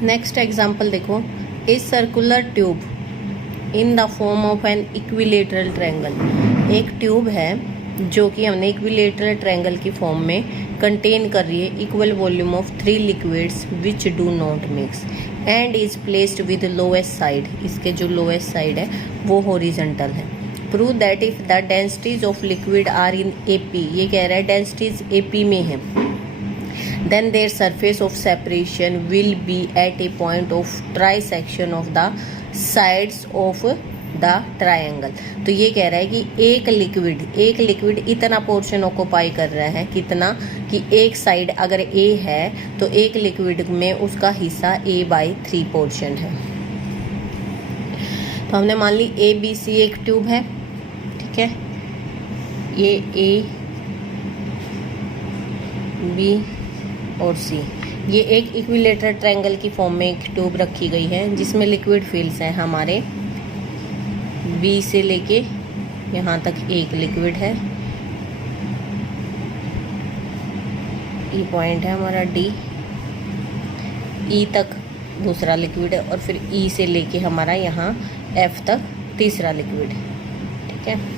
Next example देखो, a circular tube in the form of an equilateral triangle. एक tube है जो कि हमने इक्विलेटरल ट्रायंगल की फॉर्म में कंटेन कर रही है equal volume of 3 liquids which do not mix and is placed with lowest side. इसके जो लोएस्ट साइड है वो हॉरिजॉन्टल है। Prove that if the densities of liquid are in AP, ये कह रहा है डेंसिटीज एपी में है, then their surface of separation will be at a point of trisection of the sides of the triangle। तो ये कह रहा है कि एक लिक्विड इतना पोर्शन ऑक्यूपाई कर रहा है, कितना कि एक साइड अगर A है तो एक लिक्विड में उसका हिस्सा A/3 पोर्शन है। तो हमने मान ली ABC एक ट्यूब है, ठीक है, ये A B और C, ये एक इक्विलेटरल ट्रायंगल की फॉर्म में एक ट्यूब रखी गई है जिसमें लिक्विड फिल्स हैं हमारे B से लेके यहाँ तक एक लिक्विड है, E पॉइंट है हमारा D, E तक दूसरा लिक्विड है और फिर E से लेके हमारा यहाँ F तक तीसरा लिक्विड है, ठीक है।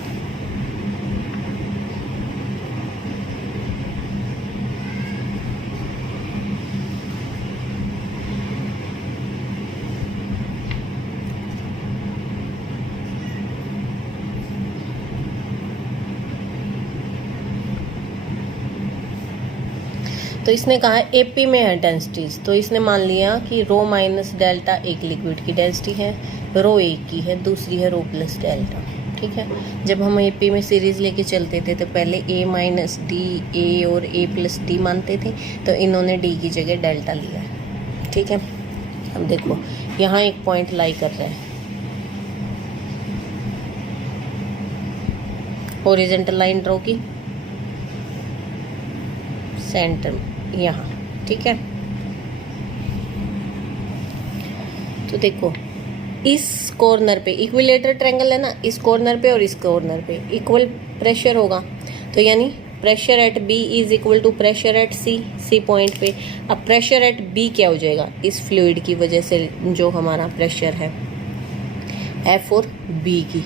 तो इसने कहा एपी में है डेंसिटीज, तो इसने मान लिया कि रो माइनस डेल्टा एक लिक्विड की डेंसिटी है, रो एक की है, दूसरी है रो प्लस डेल्टा, ठीक है। जब हम एपी में सीरीज लेके चलते थे तो पहले ए माइनस डी ए और ए प्लस डी मानते थे, तो इन्होंने डी की जगह डेल्टा लिया, ठीक है। अब देखो यहाँ एक पॉइंट लाई कर रहा है, हॉरिजॉन्टल लाइन ड्रॉ की सेंटर यहाँ, ठीक है। तो देखो इस कॉर्नर पे इक्विलेटरल ट्रायंगल है ना, इस कॉर्नर पे और इस कॉर्नर पे इक्वल प्रेशर होगा, तो यानी pressure at B is equal to pressure at C point पे। अब प्रेशर एट बी क्या हो जाएगा, इस फ्लूइड की वजह से जो हमारा प्रेशर है एफ और बी की,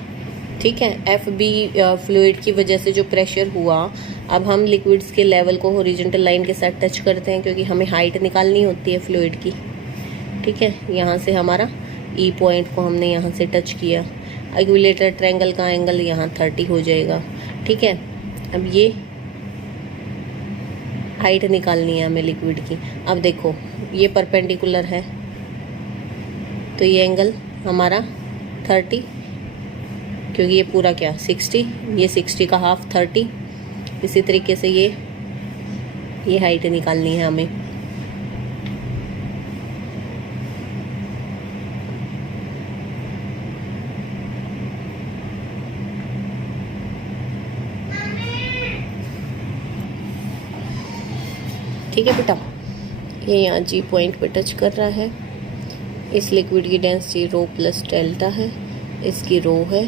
ठीक है, एफ बी फ्लूइड की वजह से जो प्रेशर हुआ, अब हम लिक्विड्स के लेवल को हॉरिजॉन्टल लाइन के साथ टच करते हैं क्योंकि हमें हाइट निकालनी होती है फ्लूइड की, ठीक है। यहाँ से हमारा ई पॉइंट को हमने यहाँ से टच किया, इक्विलेटरल ट्रायंगल का एंगल यहाँ 30 हो जाएगा, ठीक है। अब ये हाइट निकालनी है हमें लिक्विड की। अब देखो ये परपेंडिकुलर है तो ये एंगल हमारा 30, क्योंकि ये पूरा क्या 60, ये 60 का हाफ 30। इसी तरीके से ये हाइट निकालनी है हमें, ठीक है बेटा। ये यहाँ जी पॉइंट पे टच कर रहा है, इस लिक्विड की डेंसिटी रो प्लस डेल्टा है, इसकी रो है,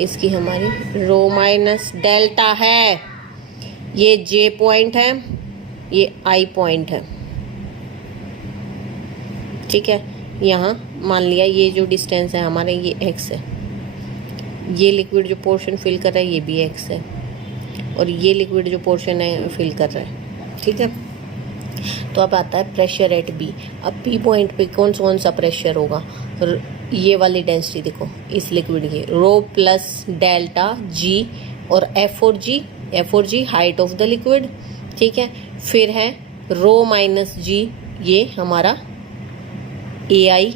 इसकी हमारी रो माइनस डेल्टा है, ये जे पॉइंट है, ये आई पॉइंट है, ठीक है। यहाँ मान लिया ये जो डिस्टेंस है हमारे ये एक्स है, ये लिक्विड जो पोर्शन फिल कर रहा है ये भी एक्स है, और ये लिक्विड जो पोर्शन है फिल कर रहा है, ठीक है। तो अब आता है प्रेशर एट बी। अब बी पॉइंट पे कौन सा प्रेशर होगा, ये वाली डेंसिटी देखो इस लिक्विड की रो प्लस डेल्टा जी और एफ और जी हाइट ऑफ द लिक्विड, ठीक है। फिर है रो माइनस जी, ये हमारा ए आई,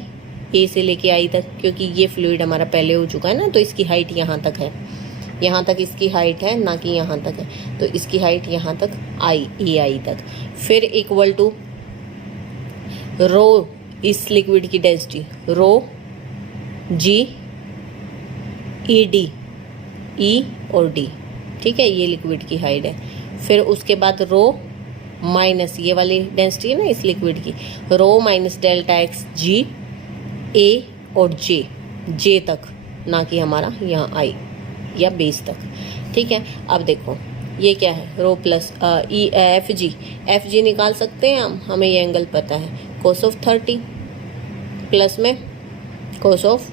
ए से लेके आई तक, क्योंकि ये फ्लूइड हमारा पहले हो चुका है ना, तो इसकी हाइट यहाँ तक है, यहाँ तक इसकी हाइट है, ना कि यहाँ तक है, तो इसकी हाइट यहाँ तक आई, ए आई तक। फिर इक्वल टू रो इस लिक्विड की डेंसिटी रो जी ई डी, ई और डी, ठीक है, ये लिक्विड की हाइट है। फिर उसके बाद रो माइनस ये वाली डेंसिटी है ना इस लिक्विड की, रो माइनस डेल्टा एक्स जी ए और जे तक, ना कि हमारा यहाँ आई या बेस तक, ठीक है। अब देखो ये क्या है रो प्लस एफ जी निकाल सकते हैं हम, हमें ये एंगल पता है cos ऑफ 30, प्लस में cos of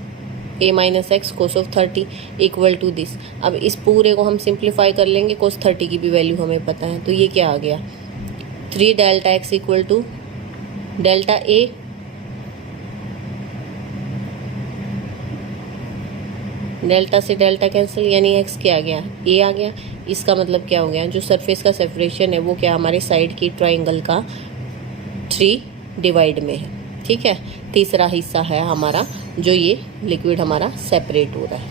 a minus x cos of 30 equal to this. अब इस पूरे को हम सिंप्लीफाई कर लेंगे, cos 30 की भी वैल्यू हमें पता है, तो ये क्या आ गया 3 delta x equal to delta A delta से डेल्टा कैंसिल, यानी एक्स क्या आ गया ए आ गया। इसका मतलब क्या हो गया, जो सरफेस का सेपरेशन है वो क्या हमारे साइड की ट्राइंगल का 3 डिवाइड में है। ठीक है, तीसरा हिस्सा है हमारा जो ये लिक्विड हमारा सेपरेट हो रहा है।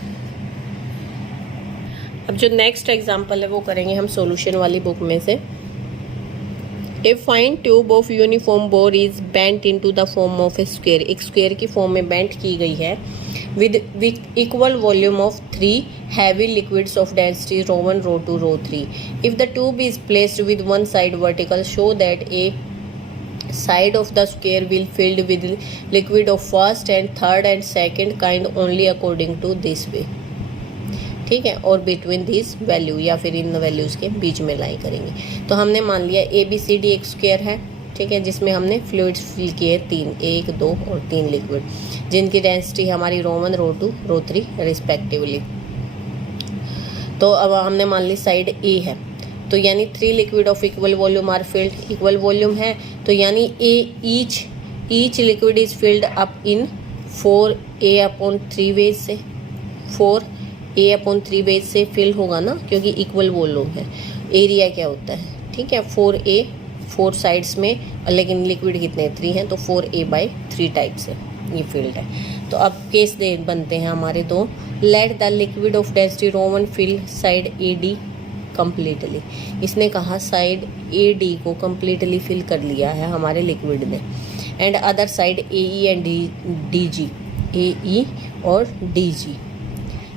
अब जो नेक्स्ट एग्जांपल है वो करेंगे हम सॉल्यूशन वाली बुक में से। A fine tube of uniform bore is bent into the form of A square. एक स्क्वायर की फॉर्म में बेंट की गई है with equal volume of 3 heavy liquids of density rho 1, rho 2, rho 3. If the tube is placed with one side vertical, show that a side of the square will filled with liquid of first and third and second kind only according to this way. ठीक है, और between this value या फिर इन values के बीच में लाई करेंगे। तो हमने मान लिया ए बी सी डी एक स्क्वायर है, ठीक है, जिसमें हमने फ्लूइड्स फिल किए 3, 1, 2 और 3 लिक्विड, जिनकी डेंसिटी हमारी रो 1, रो 2, रो 3 रिस्पेक्टिवली। तो अब हमने मान ली साइड ए है, तो यानी 3 liquid of equal volume are filled. Equal volume है तो यानी each liquid is filled up in 4a/3 wedge से, 4a/3 वेज से फिल होगा ना, क्योंकि इक्वल वॉल्यूम है। एरिया क्या होता है, ठीक है, 4a 4 साइड्स में, लेकिन लिक्विड कितने 3 हैं, तो 4a/3 टाइप से ये फील्ड है। तो अब केस दे बनते हैं हमारे दो। Let the liquid of density rho 1 fill side A D completely. इसने कहा साइड ए डी को कम्प्लीटली फिल कर लिया है हमारे लिक्विड ने, and other side A E and D G, A E और डी जी।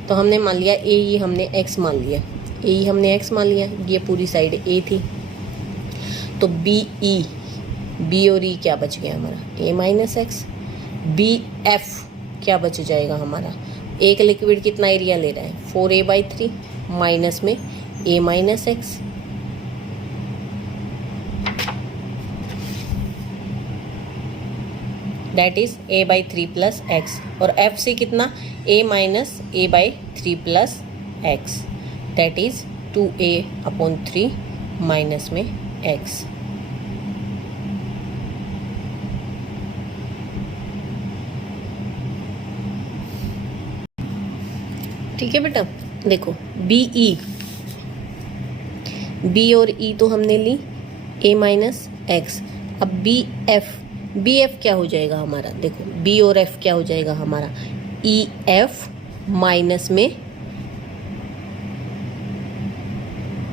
तो हमने मान लिया ए ई हमने एक्स मान लिया, ए ई हमने एक्स मान लिया, ये पूरी साइड ए थी। तो बी और ई क्या बच गया हमारा ए माइनस एक्स। बी एफ क्या बच जाएगा हमारा, एक लिक्विड कितना एरिया ले रहा है 4a/3 माइनस में A minus X, that is a/3 plus X, और एफ सी कितना a minus a/3 plus X, that is 2a/3 minus में एक्स। ठीक है बेटा, देखो बी और ई तो हमने ली ए माइनस एक्स। अब बी एफ क्या हो जाएगा हमारा, देखो बी और एफ क्या हो जाएगा हमारा ई एफ माइनस में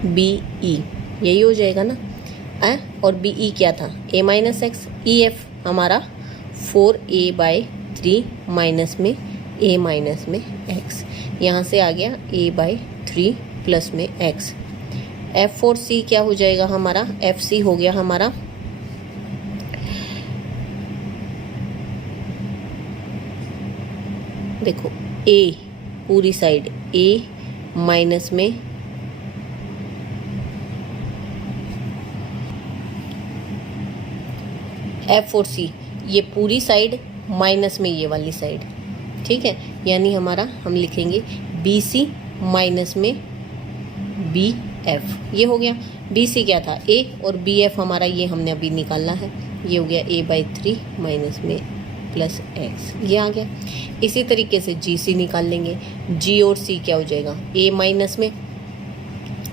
बी ई, यही हो जाएगा ना। और बी ई क्या था ए माइनस एक्स, ई एफ हमारा 4a/3 माइनस में ए माइनस में एक्स, यहाँ से आ गया a/3 प्लस में एक्स। एफ और सी क्या हो जाएगा हमारा, एफ सी हो गया हमारा देखो ए पूरी साइड ए माइनस में एफ और सी, ये पूरी साइड माइनस में ये वाली साइड, ठीक है, यानी हमारा हम लिखेंगे बी सी माइनस में बी एफ, ये हो गया। बी सी क्या था ए, और बी एफ हमारा ये हमने अभी निकालना है, ये हो गया a/3 माइनस में प्लस एक्स, ये आ गया। इसी तरीके से जी सी निकाल लेंगे, जी और सी क्या हो जाएगा ए माइनस में,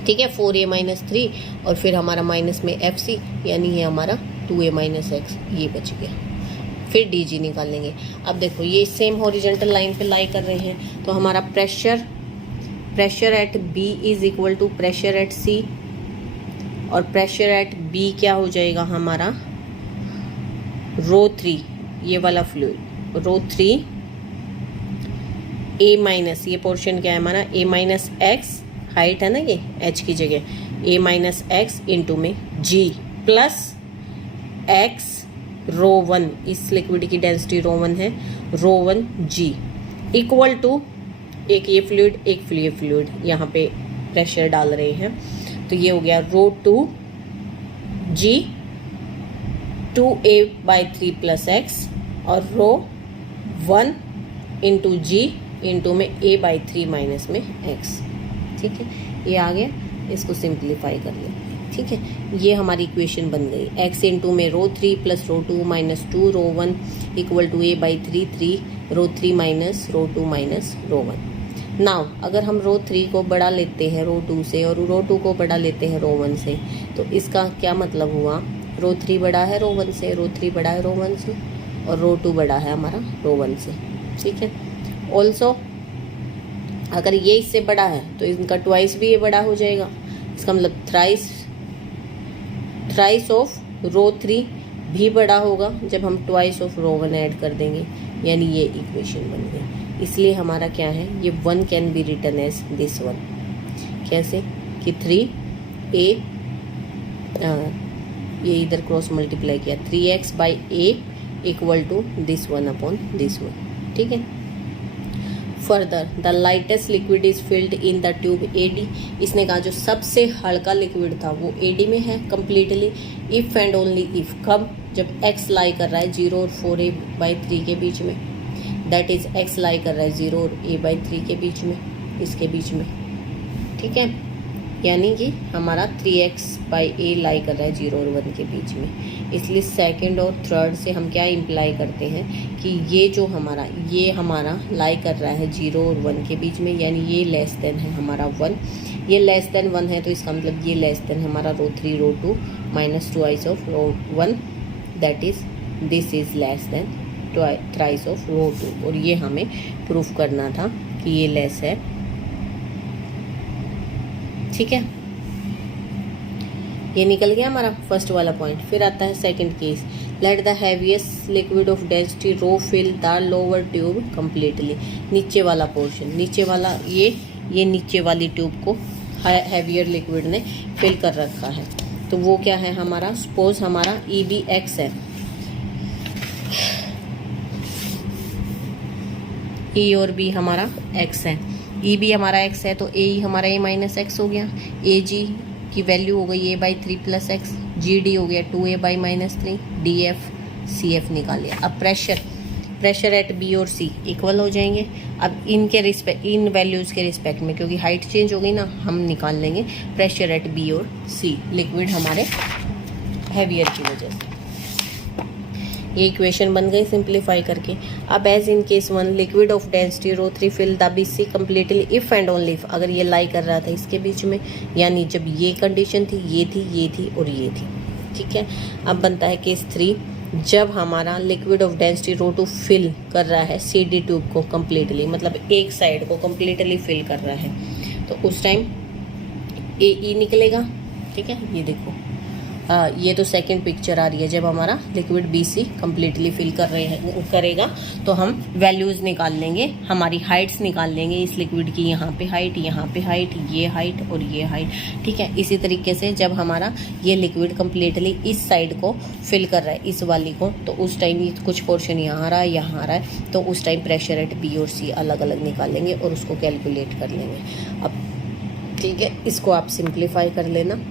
ठीक है, 4a-3 और फिर हमारा माइनस में एफ सी, यानी ये हमारा 2a-x, ये बच गया। फिर डी जी निकाल लेंगे। अब देखो ये सेम हॉरिजॉन्टल लाइन पे लाई कर रहे हैं, तो हमारा pressure at B is equal to pressure at C, और प्रेशर एट बी क्या हो जाएगा हमारा रो 3, ये वाला फ्लूइड रो 3 a माइनस, ये पोर्शन क्या है हमारा a-x, हाइट है ना ये h की जगह a-x इंटू में g प्लस x रो 1, इस लिक्विड की डेंसिटी रो 1 है, रो 1 g इक्वल टू एक ये फ्लूइड एक फ्लूइड यहाँ पे प्रेशर डाल रहे हैं, तो ये हो गया रो 2 g 2a/3 प्लस एक्स, और रो 1 इंटू जी इंटू में a बाई 3 माइनस में x। ठीक है, ये आ गया, इसको सिंप्लीफाई कर लें। ठीक है, ये हमारी इक्वेशन बन गई। x इंटू में rho 3 plus rho 2 minus 2 rho 1 equal to a by 3 3 rho 3 minus rho 2 minus rho 1। Now अगर हम रो 3 को बड़ा लेते हैं रो 2 से और रो 2 को बड़ा लेते हैं रो 1 से, तो इसका क्या मतलब हुआ, रो 3 बड़ा है रो 1 से, रो 3 बड़ा है रो 1 से, और रो 2 बड़ा है हमारा रो 1 से। ठीक है, ऑल्सो अगर ये इससे बड़ा है तो इनका ट्वाइस भी ये बड़ा हो जाएगा। इसका मतलब थ्राइस ऑफ रो 3 भी बड़ा होगा जब हम ट्वाइस ऑफ रो 1 ऐड कर देंगे, यानी ये इक्वेशन बन गई। इसलिए हमारा क्या है, ये 1 can be written as this one. कैसे कि 3a, ये इधर क्रॉस मल्टीप्लाई किया, 3x by a equal to this one upon this one. ठीक है, further the lightest liquid is filled in the tube AD। इसने कहा जो सबसे हल्का लिक्विड था वो AD में है completely. If and only if, कब, जब x लाई कर रहा है 0 और 4a बाई 3 के बीच में, दैट इज x लाई कर रहा है 0 और a बाई 3 के बीच में, इसके बीच में। ठीक है, यानी कि हमारा 3x बाई a लाई कर रहा है 0 और 1 के बीच में। इसलिए सेकंड और थर्ड से हम क्या इम्प्लाई करते हैं कि ये जो हमारा लाई कर रहा है 0 और 1 के बीच में, यानी ये लेस देन है हमारा 1। ये लेस देन 1 है तो इसका मतलब ये लेस देन हमारा rho 3 rho 2 minus twice of rho 1, that is this is less than thrice of rho 2। और ये हमें प्रूफ करना था कि ये लेस है। ठीक है, ये निकल गया हमारा फर्स्ट वाला पॉइंट। फिर आता है second case, let the heaviest liquid of density rho fill the lower tube completely. नीचे वाला पोर्शन, नीचे वाला ये नीचे वाली ट्यूब को हैवियर लिक्विड ने फिल कर रखा है। तो वो क्या है हमारा, सपोज हमारा EBX है, E और B हमारा x है, EB हमारा x है तो AE हमारा A माइनस एक्स हो गया, AG की वैल्यू हो गई a by 3 plus x, GD हो गया 2a by minus 3, DF CF निकाल लिया। अब प्रेशर एट B और C इक्वल हो जाएंगे। अब इन वैल्यूज़ के रिस्पेक्ट में, क्योंकि हाइट चेंज हो गई ना, हम निकाल लेंगे प्रेशर एट B और C, लिक्विड हमारे हैवियर की वजह से। ये इक्वेशन बन गई सिंप्लीफाई करके। अब as in case 1 liquid of density rho 3 fill the BC completely if and only if, अगर ये लाई कर रहा था इसके बीच में, यानी जब ये कंडीशन थी, ये थी और ये थी। ठीक है, अब बनता है केस 3, जब हमारा liquid of density rho 2 fill कर रहा है CD ट्यूब को कम्प्लीटली, मतलब एक साइड को कम्प्लीटली फिल कर रहा है, तो उस टाइम AE निकलेगा। ठीक है, ये देखो ये तो सेकंड पिक्चर आ रही है, जब हमारा लिक्विड BC कम्प्लीटली फिल करेगा तो हम वैल्यूज़ निकाल लेंगे, हमारी हाइट्स निकाल लेंगे इस लिक्विड की, यहाँ पे हाइट, ये हाइट और ये हाइट। ठीक है, इसी तरीके से जब हमारा ये लिक्विड कम्प्लीटली इस साइड को फिल कर रहा है, इस वाली को, तो उस टाइम कुछ पोर्शन यहाँ आ रहा है, यहाँ आ रहा है, तो उस टाइम प्रेशर एट B और C अलग अलग निकाल लेंगे और उसको कैलकुलेट कर लेंगे। अब ठीक है, इसको आप सिंप्लीफाई कर लेना।